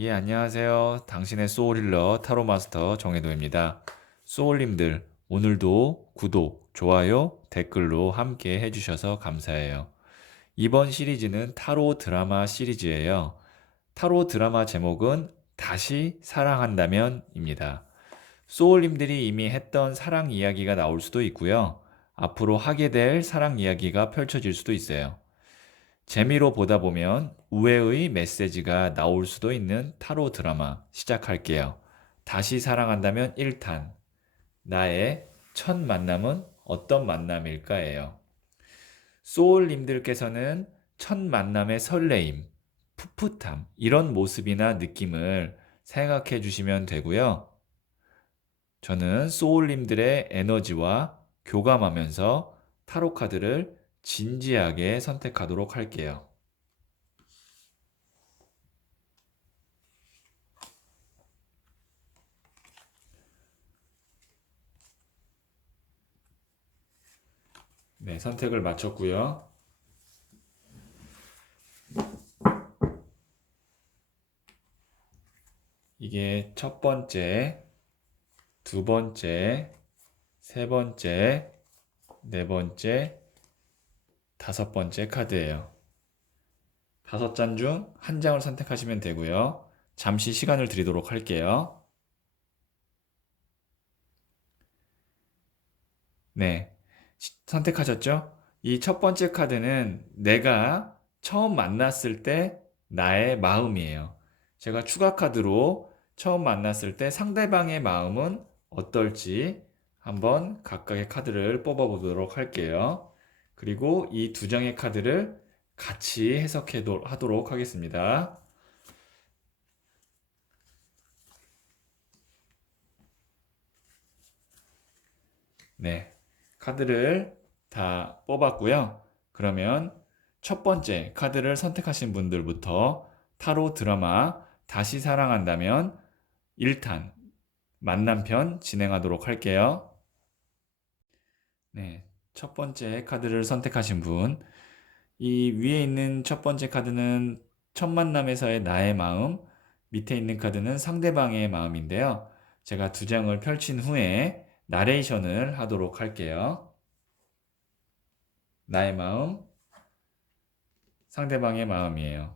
예, 안녕하세요. 당신의 소울힐러 타로 마스터 정혜도입니다. 소울님들, 오늘도 구독, 좋아요, 댓글로 함께 해주셔서 감사해요. 이번 시리즈는 타로 드라마 시리즈예요. 타로 드라마 제목은 다시 사랑한다면입니다. 소울님들이 이미 했던 사랑 이야기가 나올 수도 있고요. 앞으로 하게 될 사랑 이야기가 펼쳐질 수도 있어요. 재미로 보다 보면 우회의 메시지가 나올 수도 있는 타로 드라마 시작할게요. 다시 사랑한다면 1탄. 나의 첫 만남은 어떤 만남일까예요. 소울님들께서는 첫 만남의 설레임, 풋풋함, 이런 모습이나 느낌을 생각해 주시면 되고요. 저는 소울님들의 에너지와 교감하면서 타로 카드를 진지하게 선택하도록 할게요. 네, 선택을 마쳤고요. 이게 첫 번째, 두 번째, 세 번째, 네 번째, 다섯 번째 카드예요. 다섯 장 중 한 장을 선택하시면 되고요. 잠시 시간을 드리도록 할게요. 네, 선택하셨죠? 이 첫 번째 카드는 내가 처음 만났을 때 나의 마음이에요. 제가 추가 카드로 처음 만났을 때 상대방의 마음은 어떨지 한번 각각의 카드를 뽑아 보도록 할게요. 그리고 이 두 장의 카드를 같이 해석해 하도록 하겠습니다. 네, 카드를 다 뽑았고요. 그러면 첫 번째 카드를 선택하신 분들부터 타로 드라마 다시 사랑한다면 1탄 만남편 진행하도록 할게요. 네, 첫 번째 카드를 선택하신 분, 이 위에 있는 첫 번째 카드는 첫 만남에서의 나의 마음, 밑에 있는 카드는 상대방의 마음인데요. 제가 두 장을 펼친 후에 나레이션을 하도록 할게요. 나의 마음, 상대방의 마음이에요.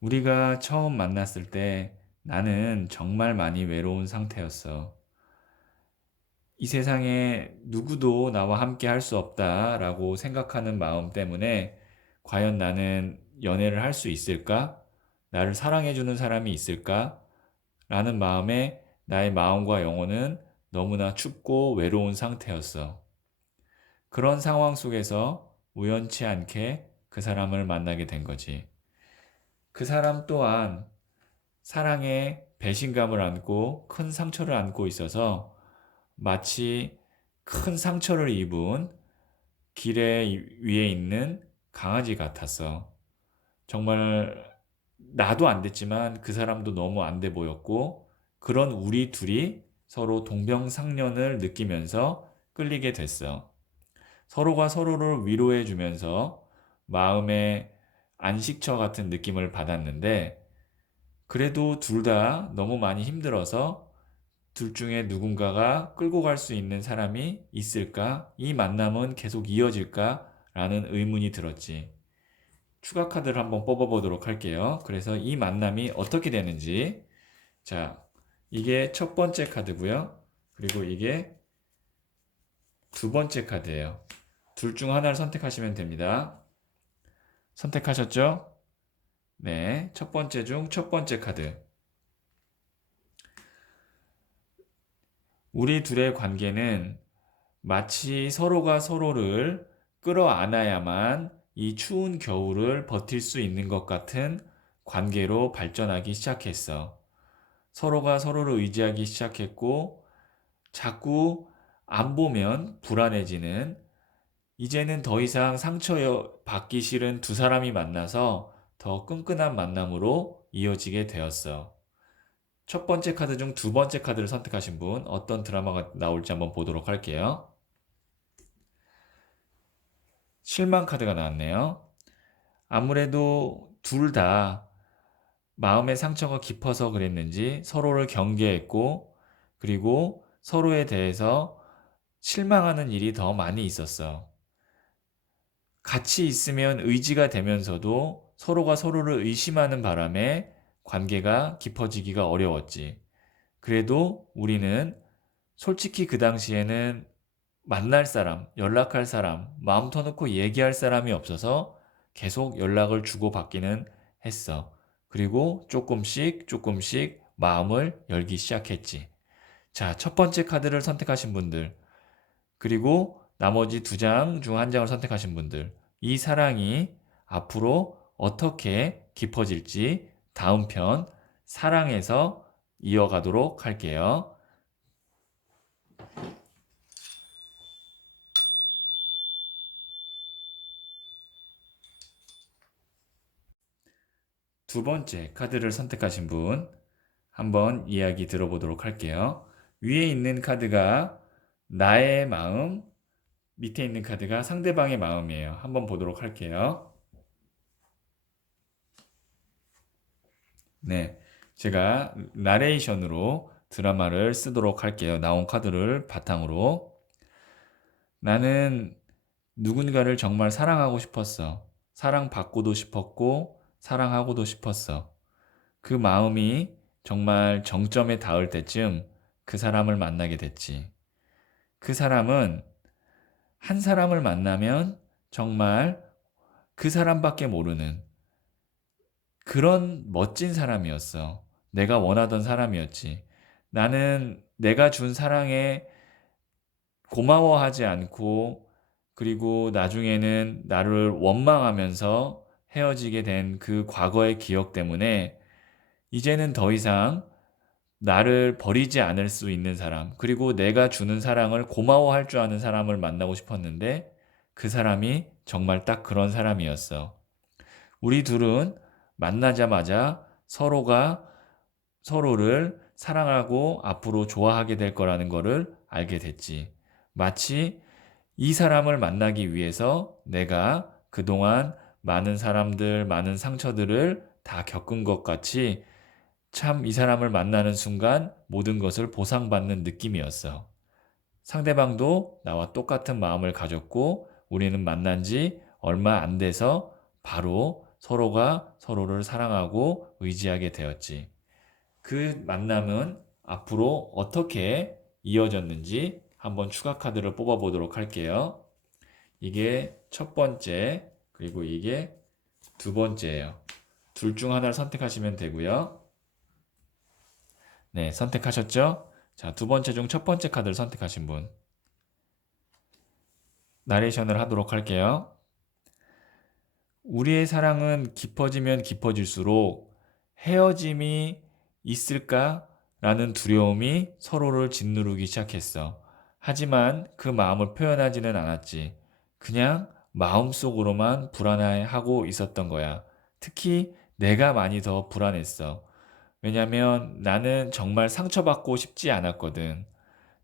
우리가 처음 만났을 때 나는 정말 많이 외로운 상태였어. 이 세상에 누구도 나와 함께 할 수 없다라고 생각하는 마음 때문에 과연 나는 연애를 할 수 있을까? 나를 사랑해주는 사람이 있을까? 라는 마음에 나의 마음과 영혼은 너무나 춥고 외로운 상태였어. 그런 상황 속에서 우연치 않게 그 사람을 만나게 된 거지. 그 사람 또한 사랑에 배신감을 안고 큰 상처를 안고 있어서 마치 큰 상처를 입은 길에 위에 있는 강아지 같았어. 정말 나도 안 됐지만 그 사람도 너무 안 돼 보였고 그런 우리 둘이 서로 동병상련을 느끼면서 끌리게 됐어. 서로가 서로를 위로해 주면서 마음의 안식처 같은 느낌을 받았는데 그래도 둘 다 너무 많이 힘들어서 둘 중에 누군가가 끌고 갈 수 있는 사람이 있을까? 이 만남은 계속 이어질까? 라는 의문이 들었지. 추가 카드를 한번 뽑아보도록 할게요. 그래서 이 만남이 어떻게 되는지. 자, 이게 첫 번째 카드고요. 그리고 이게 두 번째 카드예요. 둘 중 하나를 선택하시면 됩니다. 선택하셨죠? 네, 첫 번째 중 첫 번째 카드. 우리 둘의 관계는 마치 서로가 서로를 끌어안아야만 이 추운 겨울을 버틸 수 있는 것 같은 관계로 발전하기 시작했어. 서로가 서로를 의지하기 시작했고, 자꾸 안 보면 불안해지는, 이제는 더 이상 상처받기 싫은 두 사람이 만나서 더 끈끈한 만남으로 이어지게 되었어. 첫 번째 카드 중 두 번째 카드를 선택하신 분, 어떤 드라마가 나올지 한번 보도록 할게요. 실망 카드가 나왔네요. 아무래도 둘 다 마음의 상처가 깊어서 그랬는지 서로를 경계했고, 그리고 서로에 대해서 실망하는 일이 더 많이 있었어. 같이 있으면 의지가 되면서도 서로가 서로를 의심하는 바람에 관계가 깊어지기가 어려웠지. 그래도 우리는 솔직히 그 당시에는 만날 사람, 연락할 사람, 마음 터놓고 얘기할 사람이 없어서 계속 연락을 주고받기는 했어. 그리고 조금씩 조금씩 마음을 열기 시작했지. 자, 첫 번째 카드를 선택하신 분들, 그리고 나머지 두 장 중 한 장을 선택하신 분들, 이 사랑이 앞으로 어떻게 깊어질지 다음 편 사랑에서 이어가도록 할게요. 두 번째 카드를 선택하신 분, 한번 이야기 들어보도록 할게요. 위에 있는 카드가 나의 마음, 밑에 있는 카드가 상대방의 마음이에요. 한번 보도록 할게요. 네. 제가 나레이션으로 드라마를 쓰도록 할게요. 나온 카드를 바탕으로. 나는 누군가를 정말 사랑하고 싶었어. 사랑받고도 싶었고, 사랑하고도 싶었어. 그 마음이 정말 정점에 닿을 때쯤 그 사람을 만나게 됐지. 그 사람은 한 사람을 만나면 정말 그 사람밖에 모르는 그런 멋진 사람이었어. 내가 원하던 사람이었지. 나는 내가 준 사랑에 고마워하지 않고 그리고 나중에는 나를 원망하면서 헤어지게 된 그 과거의 기억 때문에 이제는 더 이상 나를 버리지 않을 수 있는 사람, 그리고 내가 주는 사랑을 고마워할 줄 아는 사람을 만나고 싶었는데 그 사람이 정말 딱 그런 사람이었어. 우리 둘은 만나자마자 서로가 서로를 사랑하고 앞으로 좋아하게 될 거라는 거를 알게 됐지. 마치 이 사람을 만나기 위해서 내가 그동안 많은 사람들, 많은 상처들을 다 겪은 것 같이 참 이 사람을 만나는 순간 모든 것을 보상받는 느낌이었어. 상대방도 나와 똑같은 마음을 가졌고 우리는 만난 지 얼마 안 돼서 바로 서로가 서로를 사랑하고 의지하게 되었지. 그 만남은 앞으로 어떻게 이어졌는지 한번 추가 카드를 뽑아 보도록 할게요. 이게 첫 번째, 그리고 이게 두 번째예요. 둘 중 하나를 선택하시면 되고요. 네, 선택하셨죠? 자, 두 번째 중 첫 번째 카드를 선택하신 분. 나레이션을 하도록 할게요. 우리의 사랑은 깊어지면 깊어질수록 헤어짐이 있을까? 라는 두려움이 서로를 짓누르기 시작했어. 하지만 그 마음을 표현하지는 않았지. 그냥 마음속으로만 불안해하고 있었던 거야. 특히 내가 많이 더 불안했어. 왜냐면 나는 정말 상처받고 싶지 않았거든.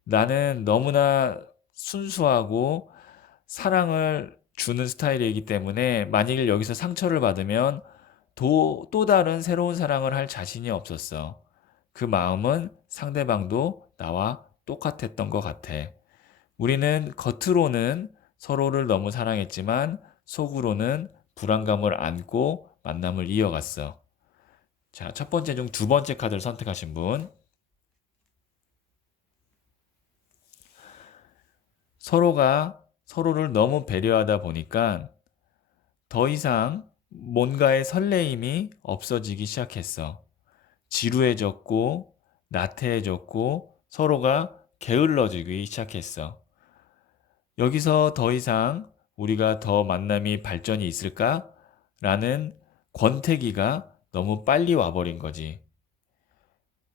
나는 너무나 순수하고 사랑을 주는 스타일이기 때문에 만일 여기서 상처를 받으면 또 다른 새로운 사랑을 할 자신이 없었어. 그 마음은 상대방도 나와 똑같았던 것 같아. 우리는 겉으로는 서로를 너무 사랑했지만 속으로는 불안감을 안고 만남을 이어갔어. 자, 첫 번째 중 두 번째 카드를 선택하신 분. 서로가 서로를 너무 배려하다 보니까 더 이상 뭔가의 설레임이 없어지기 시작했어. 지루해졌고, 나태해졌고, 서로가 게을러지기 시작했어. 여기서 더 이상 우리가 더 만남이 발전이 있을까? 라는 권태기가 너무 빨리 와버린 거지.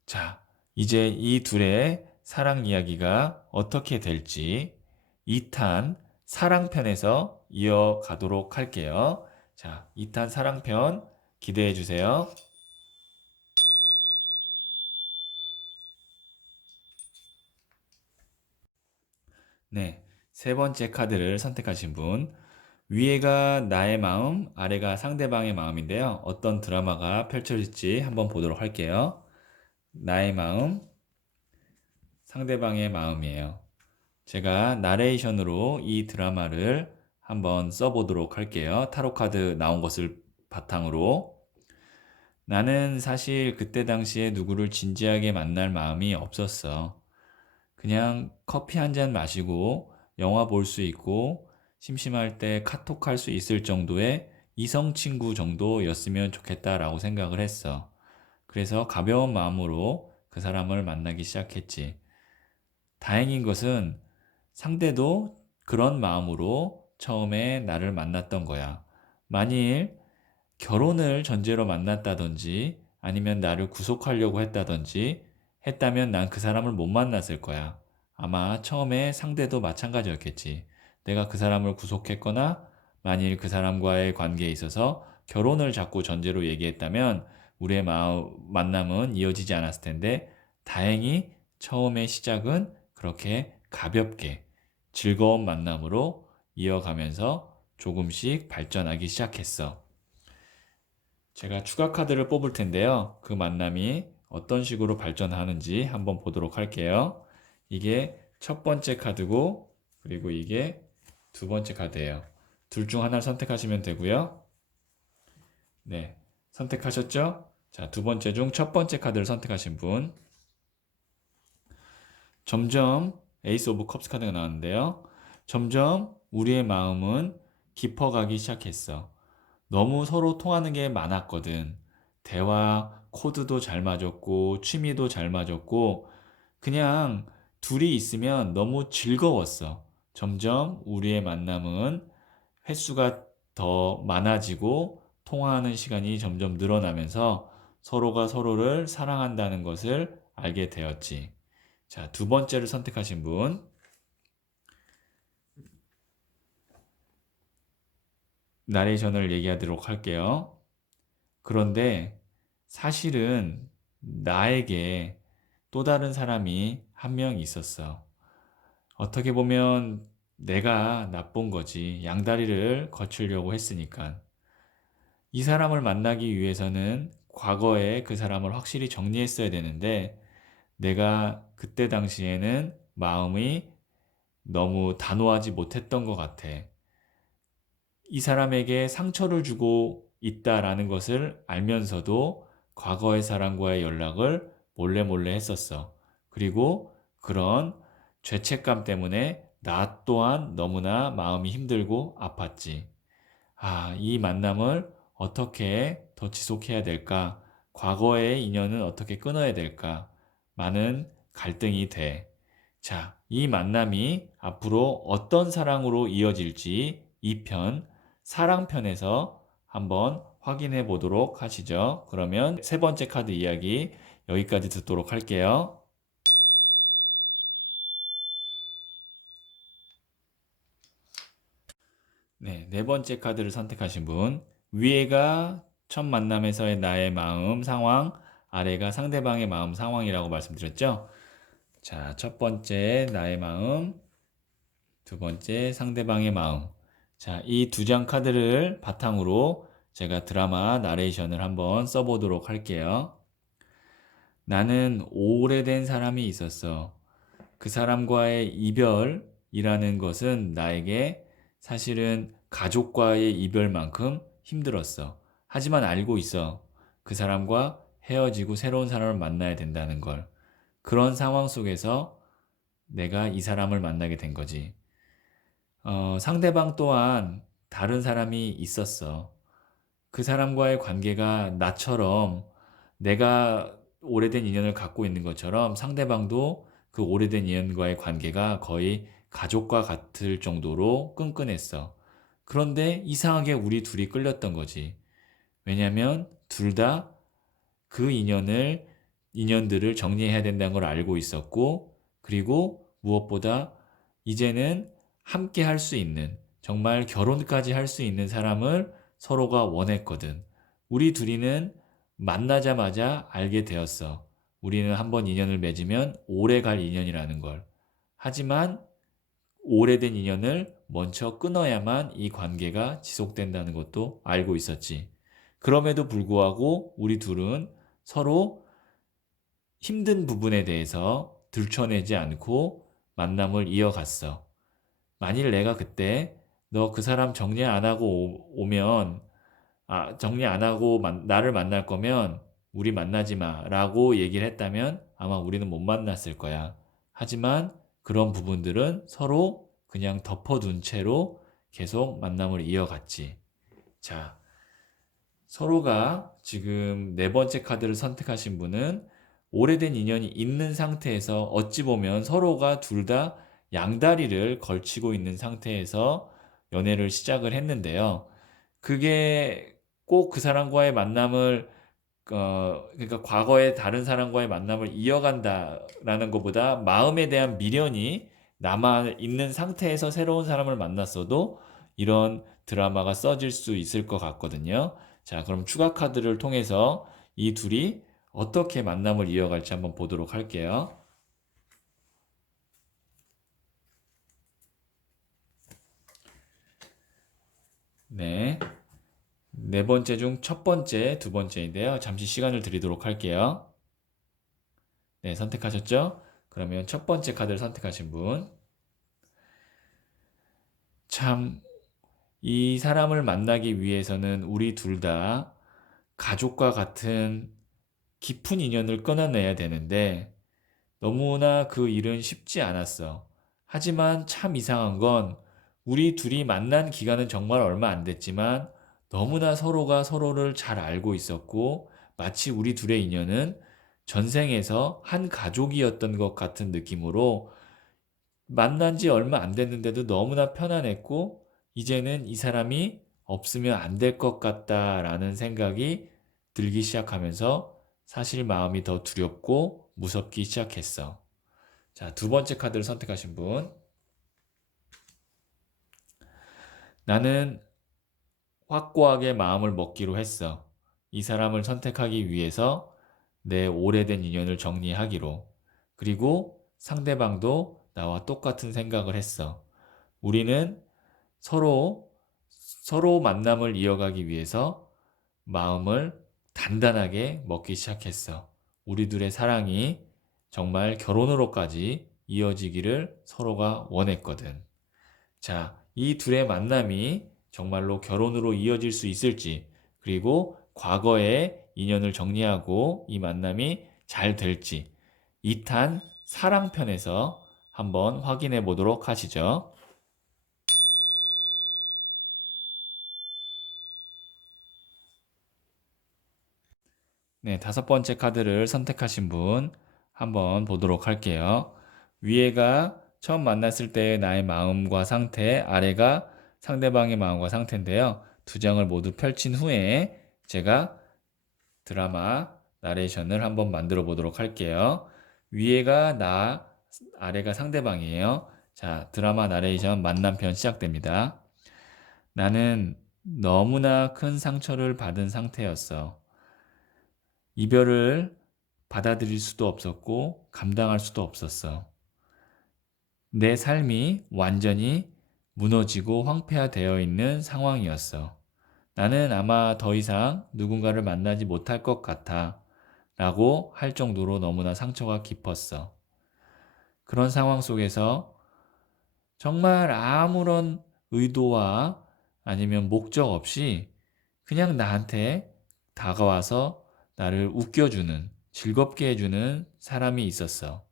자, 이제 이 둘의 사랑 이야기가 어떻게 될지 2탄 사랑편에서 이어가도록 할게요. 자, 2탄 사랑편 기대해 주세요. 네, 세 번째 카드를 선택하신 분. 위에가 나의 마음, 아래가 상대방의 마음인데요. 어떤 드라마가 펼쳐질지 한번 보도록 할게요. 나의 마음, 상대방의 마음이에요. 제가 나레이션으로 이 드라마를 한번 써보도록 할게요. 타로 카드 나온 것을 바탕으로. 나는 사실 그때 당시에 누구를 진지하게 만날 마음이 없었어. 그냥 커피 한 잔 마시고 영화 볼 수 있고 심심할 때 카톡 할 수 있을 정도의 이성 친구 정도였으면 좋겠다라고 생각을 했어. 그래서 가벼운 마음으로 그 사람을 만나기 시작했지. 다행인 것은 상대도 그런 마음으로 처음에 나를 만났던 거야. 만일 결혼을 전제로 만났다든지 아니면 나를 구속하려고 했다든지 했다면 난 그 사람을 못 만났을 거야. 아마 처음에 상대도 마찬가지였겠지. 내가 그 사람을 구속했거나 만일 그 사람과의 관계에 있어서 결혼을 자꾸 전제로 얘기했다면 우리의 만남은 이어지지 않았을 텐데 다행히 처음의 시작은 그렇게 가볍게 즐거운 만남으로 이어가면서 조금씩 발전하기 시작했어. 제가 추가 카드를 뽑을 텐데요. 그 만남이 어떤 식으로 발전하는지 한번 보도록 할게요. 이게 첫 번째 카드고, 그리고 이게 두 번째 카드예요. 둘 중 하나를 선택하시면 되고요. 네, 선택하셨죠? 자, 두 번째 중 첫 번째 카드를 선택하신 분. 점점 에이스 오브 컵스 카드가 나왔는데요. 점점 우리의 마음은 깊어가기 시작했어. 너무 서로 통하는 게 많았거든. 대화 코드도 잘 맞았고, 취미도 잘 맞았고, 그냥 둘이 있으면 너무 즐거웠어. 점점 우리의 만남은 횟수가 더 많아지고, 통화하는 시간이 점점 늘어나면서 서로가 서로를 사랑한다는 것을 알게 되었지. 자, 두 번째를 선택하신 분. 나레이션을 얘기하도록 할게요. 그런데 사실은 나에게 또 다른 사람이 한 명 있었어. 어떻게 보면 내가 나쁜 거지. 양다리를 거치려고 했으니까. 이 사람을 만나기 위해서는 과거에 그 사람을 확실히 정리했어야 되는데 내가 그때 당시에는 마음이 너무 단호하지 못했던 것 같아. 이 사람에게 상처를 주고 있다라는 것을 알면서도 과거의 사람과의 연락을 몰래 몰래 했었어. 그리고 그런 죄책감 때문에 나 또한 너무나 마음이 힘들고 아팠지. 아, 이 만남을 어떻게 더 지속해야 될까? 과거의 인연은 어떻게 끊어야 될까? 많은 갈등이 돼. 자, 이 만남이 앞으로 어떤 사랑으로 이어질지 2편, 사랑편에서 한번 확인해 보도록 하시죠. 그러면 세 번째 카드 이야기 여기까지 듣도록 할게요. 네, 네 번째 카드를 선택하신 분. 위에가 첫 만남에서의 나의 마음 상황, 아래가 상대방의 마음 상황이라고 말씀드렸죠? 자, 첫 번째 나의 마음, 두 번째 상대방의 마음. 자, 이 두 장 카드를 바탕으로 제가 드라마 나레이션을 한번 써보도록 할게요. 나는 오래된 사람이 있었어. 그 사람과의 이별이라는 것은 나에게 사실은 가족과의 이별만큼 힘들었어. 하지만 알고 있어. 그 사람과 헤어지고 새로운 사람을 만나야 된다는 걸. 그런 상황 속에서 내가 이 사람을 만나게 된 거지. 상대방 또한 다른 사람이 있었어. 그 사람과의 관계가 나처럼 내가 오래된 인연을 갖고 있는 것처럼 상대방도 그 오래된 인연과의 관계가 거의 가족과 같을 정도로 끈끈했어. 그런데 이상하게 우리 둘이 끌렸던 거지. 왜냐면 둘 다 그 인연들을 정리해야 된다는 걸 알고 있었고, 그리고 무엇보다 이제는 함께 할 수 있는, 정말 결혼까지 할 수 있는 사람을 서로가 원했거든. 우리 둘이는 만나자마자 알게 되었어. 우리는 한번 인연을 맺으면 오래 갈 인연이라는 걸. 하지만 오래된 인연을 먼저 끊어야만 이 관계가 지속된다는 것도 알고 있었지. 그럼에도 불구하고 우리 둘은 서로 힘든 부분에 대해서 들춰내지 않고 만남을 이어갔어. 만일 내가 그때 너 그 사람 정리 안 하고 오면, 정리 안 하고 나를 만날 거면 우리 만나지 마 라고 얘기를 했다면 아마 우리는 못 만났을 거야. 하지만 그런 부분들은 서로 그냥 덮어둔 채로 계속 만남을 이어갔지. 자, 서로가 지금 네 번째 카드를 선택하신 분은 오래된 인연이 있는 상태에서 어찌 보면 서로가 둘 다 양다리를 걸치고 있는 상태에서 연애를 시작을 했는데요. 그게 꼭 그 사람과의 만남을 그러니까 과거에 다른 사람과의 만남을 이어간다라는 것보다 마음에 대한 미련이 남아 있는 상태에서 새로운 사람을 만났어도 이런 드라마가 써질 수 있을 것 같거든요. 자, 그럼 추가 카드를 통해서 이 둘이 어떻게 만남을 이어갈지 한번 보도록 할게요. 네. 네 번째 중 첫 번째, 두 번째인데요. 잠시 시간을 드리도록 할게요. 네, 선택하셨죠? 그러면 첫 번째 카드를 선택하신 분. 참, 이 사람을 만나기 위해서는 우리 둘 다 가족과 같은 깊은 인연을 끊어내야 되는데 너무나 그 일은 쉽지 않았어. 하지만 참 이상한 건 우리 둘이 만난 기간은 정말 얼마 안 됐지만 너무나 서로가 서로를 잘 알고 있었고 마치 우리 둘의 인연은 전생에서 한 가족이었던 것 같은 느낌으로 만난 지 얼마 안 됐는데도 너무나 편안했고 이제는 이 사람이 없으면 안 될 것 같다라는 생각이 들기 시작하면서 사실 마음이 더 두렵고 무섭기 시작했어. 자, 두 번째 카드를 선택하신 분. 나는 확고하게 마음을 먹기로 했어. 이 사람을 선택하기 위해서 내 오래된 인연을 정리하기로. 그리고 상대방도 나와 똑같은 생각을 했어. 우리는 서로 만남을 이어가기 위해서 마음을 단단하게 먹기 시작했어. 우리 둘의 사랑이 정말 결혼으로까지 이어지기를 서로가 원했거든. 자, 이 둘의 만남이 정말로 결혼으로 이어질 수 있을지, 그리고 과거의 인연을 정리하고 이 만남이 잘 될지, 2탄 사랑편에서 한번 확인해 보도록 하시죠. 네, 다섯 번째 카드를 선택하신 분 한번 보도록 할게요. 위에가 처음 만났을 때의 나의 마음과 상태, 아래가 상대방의 마음과 상태인데요. 두 장을 모두 펼친 후에 제가 드라마 나레이션을 한번 만들어 보도록 할게요. 위에가 나, 아래가 상대방이에요. 자, 드라마 나레이션 만남편 시작됩니다. 나는 너무나 큰 상처를 받은 상태였어. 이별을 받아들일 수도 없었고 감당할 수도 없었어. 내 삶이 완전히 무너지고 황폐화되어 있는 상황이었어. 나는 아마 더 이상 누군가를 만나지 못할 것 같아 라고 할 정도로 너무나 상처가 깊었어. 그런 상황 속에서 정말 아무런 의도와 아니면 목적 없이 그냥 나한테 다가와서 나를 웃겨주는, 즐겁게 해주는 사람이 있었어.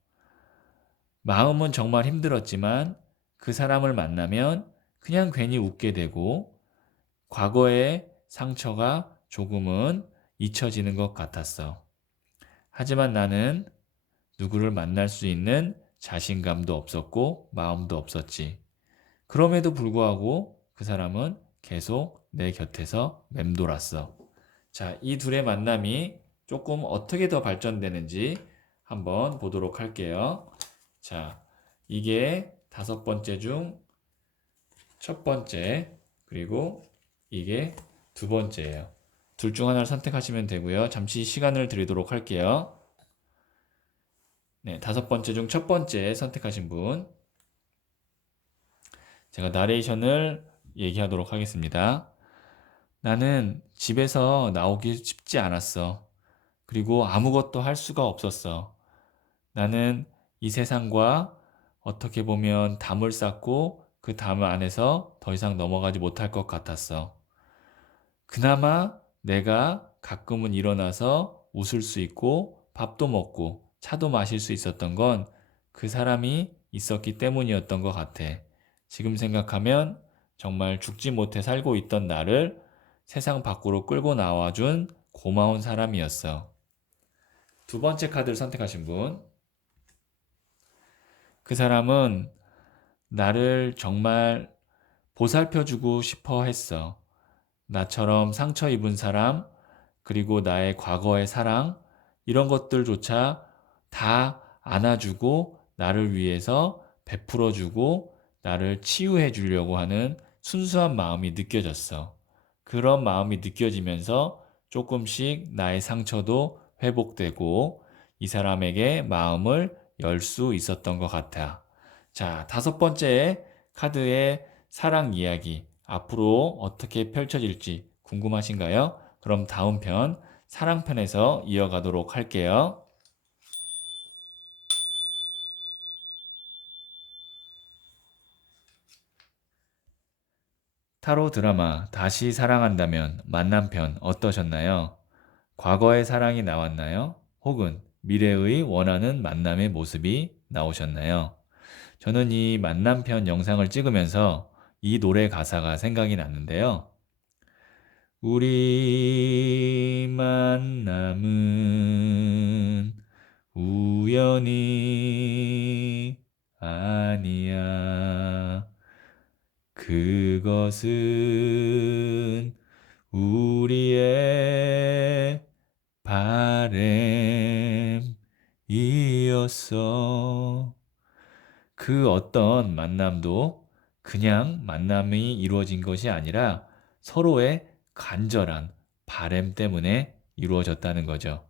마음은 정말 힘들었지만 그 사람을 만나면 그냥 괜히 웃게 되고 과거의 상처가 조금은 잊혀지는 것 같았어. 하지만 나는 누구를 만날 수 있는 자신감도 없었고 마음도 없었지. 그럼에도 불구하고 그 사람은 계속 내 곁에서 맴돌았어. 자, 이 둘의 만남이 조금 어떻게 더 발전되는지 한번 보도록 할게요. 자, 이게 다섯 번째 중 첫 번째, 그리고 이게 두 번째예요. 둘 중 하나를 선택하시면 되고요. 잠시 시간을 드리도록 할게요. 네, 다섯 번째 중 첫 번째 선택하신 분. 제가 나레이션을 얘기하도록 하겠습니다. 나는 집에서 나오기 쉽지 않았어. 그리고 아무것도 할 수가 없었어. 나는 이 세상과 어떻게 보면 담을 쌓고 그 담 안에서 더 이상 넘어가지 못할 것 같았어. 그나마 내가 가끔은 일어나서 웃을 수 있고 밥도 먹고 차도 마실 수 있었던 건 그 사람이 있었기 때문이었던 것 같아. 지금 생각하면 정말 죽지 못해 살고 있던 나를 세상 밖으로 끌고 나와준 고마운 사람이었어. 두 번째 카드를 선택하신 분. 그 사람은 나를 정말 보살펴주고 싶어 했어. 나처럼 상처 입은 사람, 그리고 나의 과거의 사랑, 이런 것들조차 다 안아주고 나를 위해서 베풀어주고 나를 치유해 주려고 하는 순수한 마음이 느껴졌어. 그런 마음이 느껴지면서 조금씩 나의 상처도 회복되고 이 사람에게 마음을 열 수 있었던 것 같아. 자, 다섯 번째 카드의 사랑 이야기. 앞으로 어떻게 펼쳐질지 궁금하신가요? 그럼 다음 편 사랑편에서 이어가도록 할게요. 타로 드라마 다시 사랑한다면 만남편 어떠셨나요? 과거의 사랑이 나왔나요? 혹은 미래의 원하는 만남의 모습이 나오셨나요? 저는 이 만남편 영상을 찍으면서 이 노래 가사가 생각이 났는데요. 우리 만남은 우연이 아니야. 그것은 우리의 바램이었어. 그 어떤 만남도 그냥 만남이 이루어진 것이 아니라 서로의 간절한 바램 때문에 이루어졌다는 거죠.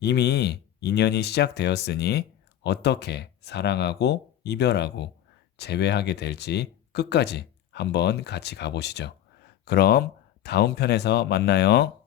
이미 인연이 시작되었으니 어떻게 사랑하고 이별하고 재회하게 될지 끝까지 한번 같이 가보시죠. 그럼 다음 편에서 만나요.